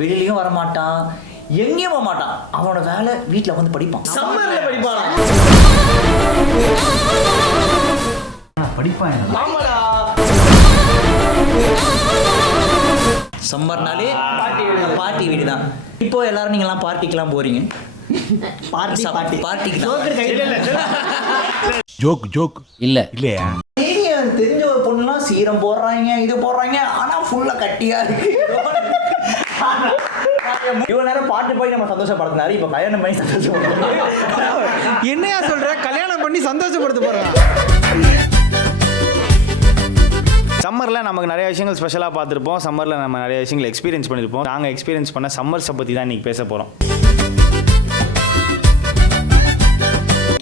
வெளியிலயும் வரமாட்டான், எங்கேயும் போக மாட்டான். அவனோட வேலை வீட்டில் வந்து படிப்பான். சம்மர்ல படிப்பான். சம்மர்னாலே பார்ட்டி வீடு தான். இப்போ எல்லாரும் நீங்களாம் பார்ட்டிக்கெல்லாம் போறீங்க. ஜோக் இல்ல இல்லையா? தெரிஞ்ச ஒரு பொண்ணுலாம் சீரம் போடுறாங்க, இது போடுறாங்க, ஆனா ஃபுல்லா கட்டியா இருக்கு. இவ்வளவு நேரம் பாட்டு போய் நம்ம சந்தோஷப்படுத்தினாரு, இப்ப கல்யாணம் பண்ணி சந்தோஷப்படுத்துறாரு. என்னையா சொல்ற? கல்யாணம் பண்ணி சந்தோஷப்படுத்த போறான். சம்மரில் நமக்கு நிறைய விஷயங்கள் ஸ்பெஷலாக பார்த்துருப்போம். சம்மரில் நம்ம நிறைய விஷயங்கள் எக்ஸ்பீரியன்ஸ் பண்ணியிருப்போம். நாங்கள் எக்ஸ்பீரியன்ஸ் பண்ண சம்மர்ஸை பற்றி தான் இன்றைக்கி பேச போகிறோம்.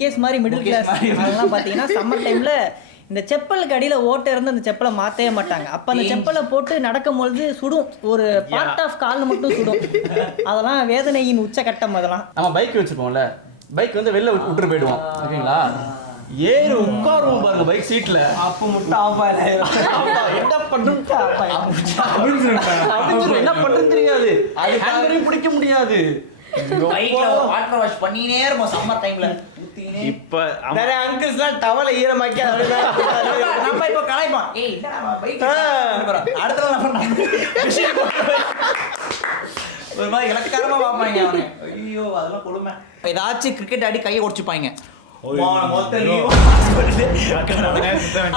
கேஸ் மாதிரி மிடில் கிளாஸ் அதெல்லாம் பார்த்தீங்கன்னா சம்மர் டைமில் இந்த செப்பலுக்கு அடியில் ஓட்டை இருந்து அந்த செப்பலை மாற்றவே மாட்டாங்க. அப்போ அந்த செப்பலை போட்டு நடக்கும்பொழுது சுடும், ஒரு பார்ட் ஆஃப் கால் மட்டும் சுடும். அதெல்லாம் வேதனையின் உச்சகட்டம். அதெல்லாம் நம்ம பைக் வச்சுருப்போம்ல, பைக் வந்து வெளில விட்டுட்டு போயிடுவோம், ஓகேங்களா? ஏறு உட்காருவோம் பாருங்க பைக் சீட்ல, அப்போ மட்டும் ஆஃபா என்ன பண்றது என்ன பண்றது தெரியாது, அது ஹேண்டரையும் பிடிக்க முடியாது. வாட்டர் வாஷ் பண்ணினே இருப்போம் சம்மர் டைம்ல. இப்போ நிறைய அங்கிள்ஸ்லாம் டவலை ஈரமாக்கி நம்ம இப்போ கலாய்ப்போம், ஏய் என்னடா பைக் அடுத்த ஒரு மாதிரி இலக்காரமா பார்ப்பாங்க அவனை. ஐயோ அதெல்லாம் கொடுமை. ஏதாச்சும் கிரிக்கெட் ஆடி கையை உடைச்சுப்பாங்க.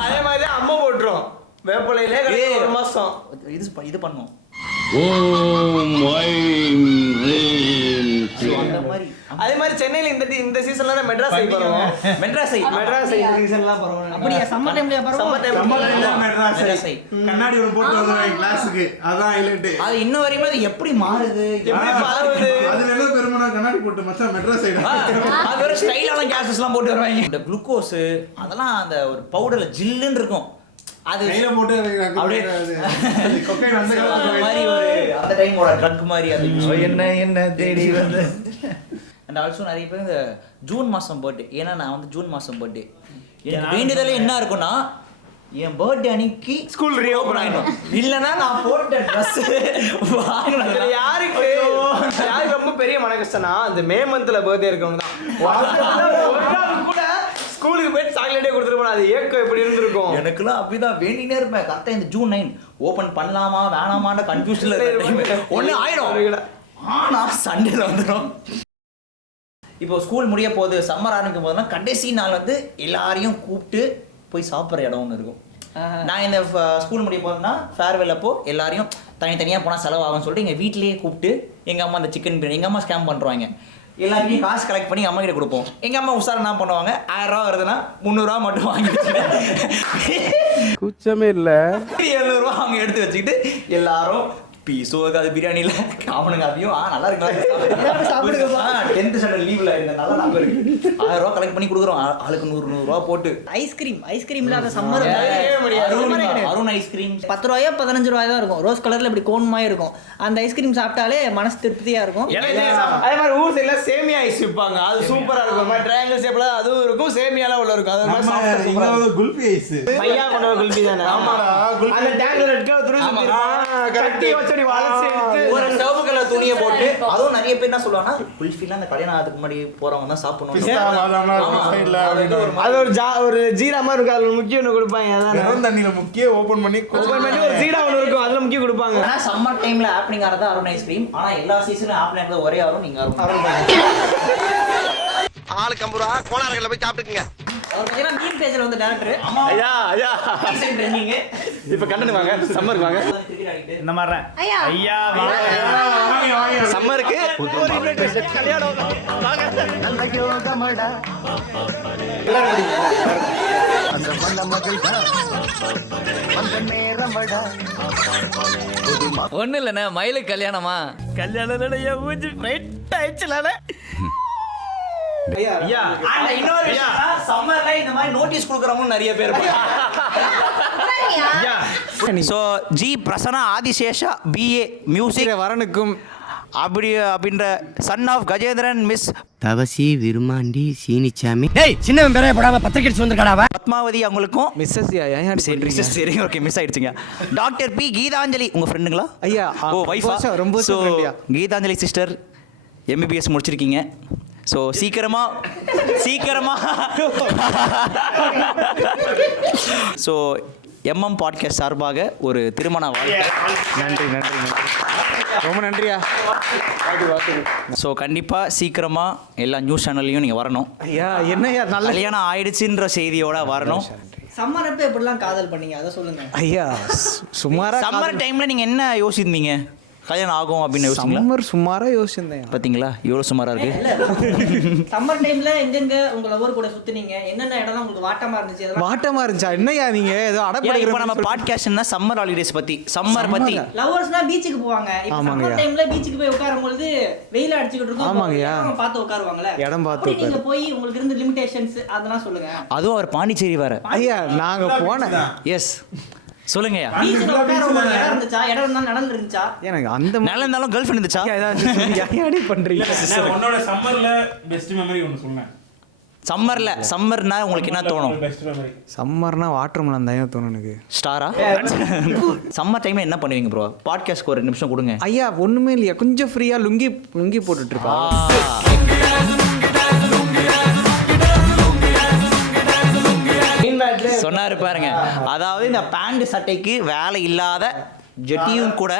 அதே மாதிரி அம்மா போட்டுரும் வேப்பலையிலே ஒரு மாசம் இது பண்ணுவோம். அதே மாதிரி சென்னையில இந்த சீசன்ல மெட்ராஸ் ஐ பரவும். மெட்ராஸ் ஐ சீசன்லாம் பரவும். அப்படியே சம்மர் டைம்லயே பரவும். மெட்ராஸ் ஐ கண்ணாடி ஒரு போட்டு வருவாங்க கிளாஸுக்கு, அதான் ஹைலைட். அது இன்ன வரையும் அது எப்படி மாறுது, எப்படி பரவுது? அதுல என்ன பெருமனா கண்ணாடி போட்டு மச்சான் மெட்ராஸ் சைடு. அது ஒரு ஸ்டைலான கேஸஸ்லாம் போட்டு வருவாங்க. இந்த குளுக்கோஸ் அதெல்லாம் அந்த ஒரு பவுடர்ல ஜில்லுன்னு இருக்கும். அது கையில போட்டு அப்படியே கொக்கைன் அந்த மாதிரி ஒரு அந்த டைமோட ட்ரக் மாதிரி. அது என்ன தேடி வந்து. அண்ட் ஆல்சோ நிறைய பேர் இந்த ஜூன் மாதம் பர்த்டே, ஏன்னா நான் வந்து ஜூன் மாதம் பர்த்டே, எனக்கு வேண்டியதால என்ன இருக்குன்னா என் பர்த்டே அன்னைக்கு ஸ்கூல் ரீஓபன் ஆயிடும். இல்லைன்னா நான் போட்ட ட்ரெஸ் வாங்கினது யாருக்கு ரொம்ப பெரிய மன கஷ்டம்னா அந்த மே மந்த்ல பர்த்டே இருக்கவங்க தான். கூட ஸ்கூலுக்கு போய் சாக்லேட்டே கொடுத்துருப்போம். அது ஏக்கம் எப்படி இருந்திருக்கும். எனக்குலாம் அப்படிதான் வேண்டினே இருப்பேன். கரெக்டாக இந்த ஜூன் 9 ஓப்பன் பண்ணலாமா வேணாமான்ற கன்ஃபியூஷன்ல ஒன்று ஆயிடும். ஆனால் சண்டேல வந்துடும். இப்போ ஸ்கூல் முடிய போகுது, சம்மர் ஆரம்பிக்கும் போதுனா கடைசி நாள் வந்து எல்லாரையும் கூப்பிட்டு போய் சாப்பிட்ற இடம் ஒன்று இருக்கும். நான் இந்த ஸ்கூல் முடிய போதுன்னா ஃபேர்வெல் அப்போ எல்லாரையும் தனித்தனியாக போனால் செலவாகும்னு சொல்லிட்டு எங்கள் வீட்டிலேயே கூப்பிட்டு எங்கள் அம்மா அந்த சிக்கன் பிரியாணி, எங்கள் அம்மா ஸ்கேம் பண்ணுறாங்க, எல்லாருக்கும் காசு கலெக்ட் பண்ணி அம்மா கிட்ட கொடுப்போம். எங்கள் அம்மா உஷாரம் என்ன பண்ணுவாங்க, 1000 ரூபா வருதுன்னா 300 ரூபா மட்டும் வாங்கி வச்சுக்கிட்டு குச்சமே இல்ல 700 ரூபா அவங்க எடுத்து வச்சுக்கிட்டு எல்லாரும் பீஸோ அது பிரியாணியில் அவனுங்க அதையும் நல்லா இருக்கு சாப்பிடுங்க 10th ஸ்டாண்டர்ட் லீவ்ல இந்த நல்லா நம்பர் 1000 ரூபா கலெக்ட் பண்ணி கொடுக்குறோம். ஆளுக்கு 100 ரூபா போட்டு ஐஸ்கிரீம் இல்லாத சம்மர் அருண் ஐஸ்கிரீம் 10 ரூபாயோ 15 ரூபாய் தான் இருக்கும். ரோஸ் கலர்ல இப்படி கோன் மாதிரி இருக்கும். அந்த ஐஸ்கிரீம் சாப்பிட்டாலே மனசு திருப்தியா இருக்கும். அதே மாதிரி ஊர் சைடுல சேமியா ஐஸ் விற்பாங்க, அது சூப்பரா இருக்கும். ட்ரையாங்கிள் ஷேப்ல அதுவும் இருக்கும், சேமியால உள்ள இருக்கும். அது மாதிரி குல்ஃபி ஐஸ் பையா கொண்ட குல்ஃபி தானே. ஆமாடா, அந்த டேங்க்ல ரெட் கலர் துணி கட்டி வச்சு வளைச்சு எடுத்து ஒரு சிவப்பு கலர் துணியை போட்டு, அதுவும் நிறைய பேர் என்ன சொல்லுவாங்கன்னா குல்ஃபிலாம் அந்த கல்யாணம் ஆகிறதுக்கு முன்னாடி போறவங்க தான் சாப்பிடணும். அது ஒரு ஜீரா மாதிரி இருக்கும், அதுல முக்கியம் ஒன்று கொடுப்பாங்க. அதான் தண்ணியில முக்கிய ஓபன் பண்ணி ஒரு ஜீரா ஒன்று இருக்கும், அதுல முக்கியம் கொடுப்பாங்க. ஆனா சம்மர் டைம்ல ஆப்னிங் ஆறது அருண் ஐஸ்கிரீம். ஆனா எல்லா சீசனும் ஆப்னிங் ஆறது ஒரே அருண். நீங்க ஆளுக்கு 50 ரூபா கோனார்களை போய் சாப்பிட்டுக்குங்க. மீன் பேஜ்ல வந்து டைரக்டர் ஐயா ஐயா இப்ப கண்டன வாங்க, சம்மருக்கு வாங்க. இந்த மாதிரி ஐயா சம்மருக்கு ஒரு இன்விடேஷன் கல்யாணம் வாங்க. நல்ல யோகமடா அந்த மல்ல மகள்டா அந்த நேரமடா. ஒண்ணு இல்லண்ணே, மயிலுக்கு கல்யாணமா? கல்யாணம் நடைய மூஞ்சி பிரைட் ஆயிடுச்சுலானே. ஐயா இன்னொரு விஷயம், சம்மர்ல இந்த மாதிரி நோட்டீஸ் கொடுக்குறவங்க நிறைய பேர் இருப்பாங்க. So G Prasanna Adisesha BA music வரனுக்கும் அப்படின்ற சன் ஆஃப் கஜேந்திரன் மிஸ் தவசி விருமாண்டி சீனிச்சாமி டேய் சின்னவன் பெரிய படாம பத்திரிக்கை வந்திருக்காடா பத்மாவதி அவங்களுக்கும் மிஸ்ஸஸ் ஏன் சரி ஓகே மிஸ் ஆயிடுச்சுங்க. டாக்டர் பி கீதாஞ்சலி உங்க ஃப்ரெண்டுங்களா? ஐயா ஓ வைஃபா? ரொம்ப ஸோ கீதாஞ்சலி சிஸ்டர் எம்பிபிஎஸ் முடிச்சிருக்கீங்க. ஸோ சீக்கிரமா ஸோ எம்எம் பாட்காஸ்ட் சார்பாக ஒரு திருமண வாழ்க்கை. நன்றி ரொம்ப நன்றியா. ஸோ கண்டிப்பாக சீக்கிரமாக எல்லா நியூஸ் சேனல்லையும் நீங்கள் வரணும். ஐயா என்னையா நல்ல கல்யாணம் ஆயிடுச்சுன்ற செய்தியோட வரணும். சம்மர் அப்போ எப்படிலாம் காதல் பண்ணீங்க அதை சொல்லுங்க. ஐயா சுமாரா சம்மர் டைமில் நீங்கள் என்ன யோசிச்சிருந்தீங்க? கல்யாணம் ஆகும் அப்படின்னு யோசிச்சிங்களா? சம்மர் சுமாரா யோசிச்சிருந்தேன். பார்த்தீங்களா எவ்வளோ சுமாராக இருக்கு. சம்மர் டைம்ல எங்கெங்க உங்க லவர் கூட சுத்துனீங்க, என்னென்ன இடம்லாம் உங்களுக்கு வாட்டமா இருந்துச்சு? அதெல்லாம் வாட்டமா இருந்துச்சா? என்னையா நீங்க ஏதோ இப்போ நம்ம பாட்காஸ்ட்னா சம்மர் ஹாலிடேஸ் பற்றி சம்மர் பற்றி லவர்ஸ்னா பீச்சுக்கு போவாங்க. இப்போ சம்மர் டைம்ல பீச்சுக்கு போய் உட்காரும்போது வெயில அடிச்சுக்கிட்டு இருக்கும். ஆமாங்கய்யா. பார்த்து உட்காருவாங்கல. இடம் பார்த்து நீங்க போய் உங்களுக்கு இருந்த லிமிடேஷன்ஸ் அதெல்லாம் சொல்லுங்க. அதுவும் அவர் பாண்டிச்சேரி வேற. ஐயா நாங்க போன எஸ் சொல்லுங்கய்யா. பீச்ல உட்கார உங்களுக்கு இடம் இருந்துச்சா? இடம் இருந்தாலும் நடந்து இருந்துச்சா? எனக்கு அந்த நல்லா இருந்தாலும் கேர்ள் ஃப்ரெண்ட் இருந்துச்சா? ஏடி பண்றீங்க? உன்னோட சம்மர்ல பெஸ்ட் மெமரி ஒன்று சொன்னேன். சம்மர்னா உங்களுக்கு என்ன தோணும்? பெஸ்ட் மெமரி சம்மர்னா வாட்டர் மெலன் தான் தோணும் எனக்கு. ஸ்டாரா? சம்மர் டைம்ல என்ன பண்ணுவீங்க ப்ரோ? பாட்காஸ்ட்க்கு ஒரு 2 நிமிஷம் கொடுங்க. ஐயா ஒண்ணுமே இல்லையா, கொஞ்சம் ஃப்ரீயா லுங்கி போட்டுட்டு இருப்பா. சொன்னாரு பாருங்க. அதாவது இந்த பேண்ட் சட்டைக்கு வேலை இல்லாத ஜெட்டியும் கூட.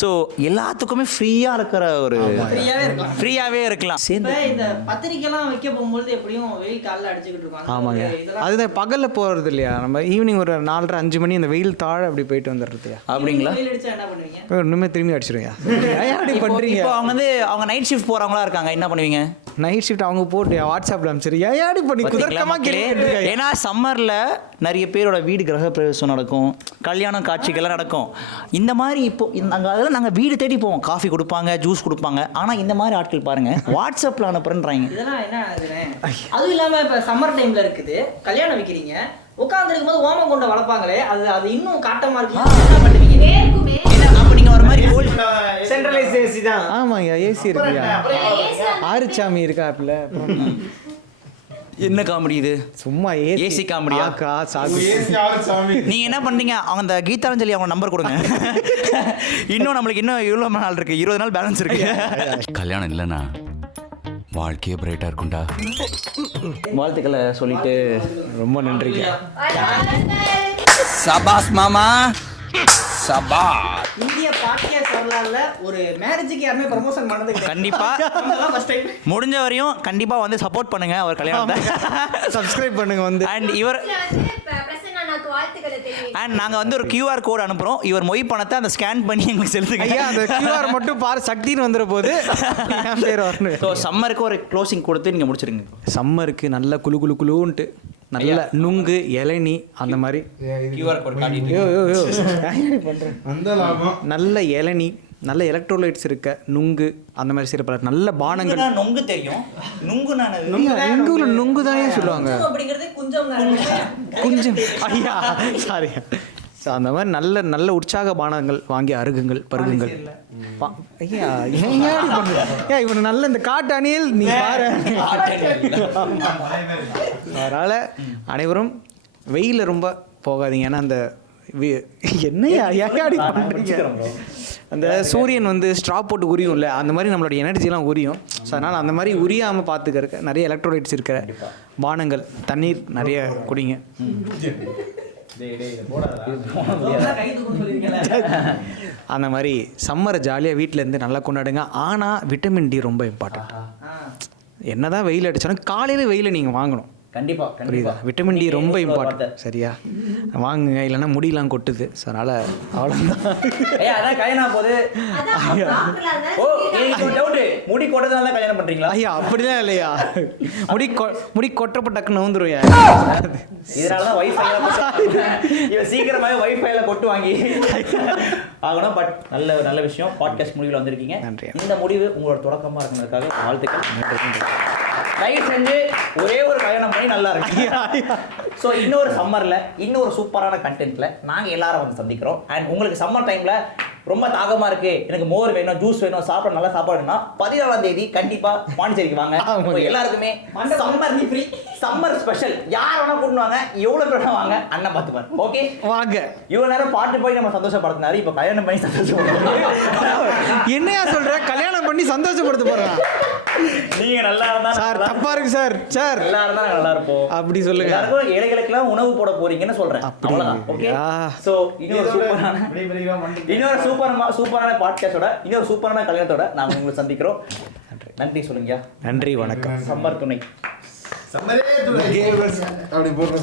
ஸோ எல்லாத்துக்குமே ஃப்ரீயா இருக்கிற ஒரு ஃப்ரீயாவே இருக்கலாம். இப்ப இந்த பத்திரிக்கைலாம் வைக்க போகும்போது எப்படியும் வெயில் காலைல அடிச்சுக்கிட்டு இருக்கும். ஆமாங்க. அதுதான் பகல்ல போறது இல்லையா, நம்ம ஈவினிங் ஒரு 4:30-5 மணி அந்த வெயில் தாழ அப்படி போயிட்டு வந்துடுறது. அப்படிங்களா? வெயில் அடிச்சா என்ன பண்ணுவீங்க? ஒண்ணுமே திரும்பி அடிச்சிருங்க. அப்படி பண்றீங்க. இப்போ அவங்க நைட் ஷிஃப்ட் போறவங்களா இருக்காங்க, என்ன பண்ணுவீங்க? நைட் ஷிஃப்ட் அவங்க போட்டு வாட்ஸ்அப்ல அனுப்பிச்சிரு. ஏடி பண்ணி குதர்க்கமா கேளுங்க. ஏன்னா சம்மர்ல நிறைய பேரோட வீடு கிரக பிரவேசம் நடக்கும், கல்யாணம் காட்சிகள்லாம் நடக்கும். இந்த மாதிரி இப்போ அதெல்லாம் நாங்கள் வீடு தேடி போவோம், காஃபி கொடுப்பாங்க, ஜூஸ் கொடுப்பாங்க. ஆனால் இந்த மாதிரி ஆட்கள் பாருங்க வாட்ஸ்அப்ல அனுப்புறேன்றாங்க. இதெல்லாம் என்ன ஆகுதுன்னு. அதுவும் இல்லாம இப்ப சம்மர் டைம்ல இருக்குது, கல்யாணம் வைக்கிறீங்க, உட்காந்துருக்கும் போது ஓமம் கொண்ட வளர்ப்பாங்களே, அது இன்னும் காட்டமா இருக்கு. என்ன பண்ணுவீங்க? அப்போ நீங்க ஒரு மாதிரி சென்ட்ரலைஸ் ஏசி தான். ஆமாங்க ஏசி இருக்குயா. ஆறுச்சாமி இருக்காப்ல. என்ன காமெடி இது? சும்மா ஏசி காமெடியா? நீங்க என்ன பண்றீங்க? அவங்க அந்த கீதாஞ்சலி அவங்க நம்பர் கொடுங்க. இன்னும் நம்மளுக்கு இன்னும் எவ்வளவு நாள் இருக்கு? 20 நாள் பேலன்ஸ் இருக்கு. கல்யாணம் இல்லைன்னா வாழ்க்கையே பிரைட்டா இருக்கும்டா. வாழ்த்துக்களை சொல்லிட்டு ரொம்ப நன்றிங்க. சபாஸ் மாமா சபா. இந்திய பாட்காஸ்ட் வரலாறுல ஒரு மேரேஜுக்கு யாருமே ப்ரமோஷன் பண்ணது கிடையாது. கண்டிப்பா ஃபர்ஸ்ட் டைம். முடிஞ்ச வரையும் கண்டிப்பா வந்து சப்போர்ட் பண்ணுங்க அவர் கல்யாணத்தை. சப்ஸ்கிரைப் பண்ணுங்க வந்து. அண்ட் நாங்க வந்து ஒரு QR கோட் அனுப்புறோம். இவர் மொய் பணத்தை அந்த ஸ்கேன் பண்ணி எங்களுக்கு செலுத்துங்க. ஐயா அந்த QR மட்டும் பாரு, சக்தின்னு வந்துற போது என் பேர் வரணும். ஸோ சம்மருக்கு ஒரு க்ளோசிங் கொடுத்து நீங்க முடிச்சிருங்க. சம்மருக்கு நல்ல குளுன்ட்டு நல்ல நுங்கு இளநீ அந்த மாதிரி QR கோட் காட்டிட்டு பண்றேன். அந்த லாபம் நல்ல இளநீ, நல்ல எலக்ட்ரோலைட்ஸ் இருக்க நுங்கு அந்த மாதிரி சில பல நல்ல பானங்கள். நொங்கு தெரியும். நுங்கு எங்க ஊர்ல நுங்கு தானே சொல்லுவாங்க. அப்படிங்கிறது குஞ்சம் கொஞ்சம் ஐயா சாரி. அந்த மாதிரி நல்ல நல்ல உற்சாக பானங்கள் வாங்கி அருகுங்கள் பருகுங்கள். ஐயா ஏன் பண்ணுங்க இவனு நல்ல இந்த காட்டு அணியில் நீ பாரு. அதனால அனைவரும் வெயில ரொம்ப போகாதீங்க. ஏன்னா அந்த என்னையா ஏடி பண்றீங்க? அந்த சூரியன் வந்து ஸ்ட்ரா போட்டு உரியும்ல, அந்த மாதிரி நம்மளோட எனர்ஜிலாம் உரியும். ஸோ அதனால் அந்த மாதிரி உரியாமல் பார்த்துக்க நிறைய எலக்ட்ரோலைட்ஸ் இருக்கிற பானங்கள், தண்ணீர் நிறைய குடிங்க. அந்த மாதிரி சம்மரை ஜாலியாக வீட்டில் இருந்து நல்லா கொண்டாடுங்க. ஆனால் விட்டமின் டி ரொம்ப இம்பார்ட்டன்ட். என்னதான் வெயில் அடித்தாலும் காலையில் வெயிலை நீங்கள் வாங்கணும். கண்டிப்பா புரியுதா? விட்டமின் டி ரொம்ப இம்பார்ட்டன்ட். சரியா வாங்குங்க, இல்லைன்னா முடியெல்லாம் கொட்டுது. ஸோ அதனால் அவ்வளோதான். அதான் கல்யாணம் போது முடி கொட்டதுனால தான் கல்யாணம் பண்றீங்களா? ஐயா அப்படிதான் இல்லையா, முடி கொட்டப்ப டக்குன்னு வந்துடும். இதனாலதான் இவன் சீக்கிரமாவே வைஃபைல கொட்டு வாங்கி ஆகணும். பட் நல்ல விஷயம். பாட்காஸ்ட் முடிவில் வந்திருக்கீங்க. நன்றி. இந்த முடிவு உங்களோட தொடக்கமா இருக்கிறதுக்காக வாழ்த்துக்கள். தயவு செஞ்சு ஒரே ஒரு கல்யாணம் பண்ணி நல்லா இருக்கு. ஸோ இன்னொரு சம்மர்ல இன்னொரு சூப்பரான கண்டென்ட்ல நாங்கள் எல்லாரும் வந்து சந்திக்கிறோம். அண்ட் உங்களுக்கு சம்மர் டைம்ல ரொம்ப தாகமா இருக்கு, எனக்கு மோர் வேணும், ஜூஸ் வேணும், சாப்பிட நல்ல சாப்பாடுனா 14ஆம் தேதி கண்டிப்பா பாண்டிச்சேரிக்கு வாங்க. உங்க எல்லாருக்குமே சம்மர் ஸ்பெஷல். யார் வேணா கூட்டிட்டு வாங்க, எவ்வளவு பேர் வாங்க, அண்ணன் பார்த்துப்பாரு. ஓகே வாங்க. இவ்வளவு நேரம் பாட்டு போய் நம்ம சந்தோஷப்படுத்தினாரு, இப்ப கல்யாணம் பண்ணி சந்தோஷப்படுத்துறாரு. என்னையா சொல்ற? கல்யாணம் பண்ணி சந்தோஷப்படுத்த போறான். நீங்க நல்லா இருந்தா சார் தப்பா இருக்கு சார். சார் நல்லா இருந்தா நல்லா இருப்போம். அப்படி சொல்லுங்க. எல்லாருக்கும் ஏழைகளுக்கெல்லாம் உணவு போட போறீங்கன்னு சொல்றேன். அவ்வளவுதான். ஓகே. சோ இன்னொரு சூப்பரான பாட்காஸ்டோட, இன்னொரு சூப்பரான கல்யாணத்தோட நாம உங்களை சந்திக்கிறோம். நன்றி சொல்லுங்க. நன்றி, வணக்கம். சம்மர் துணை. அப்படி போடுற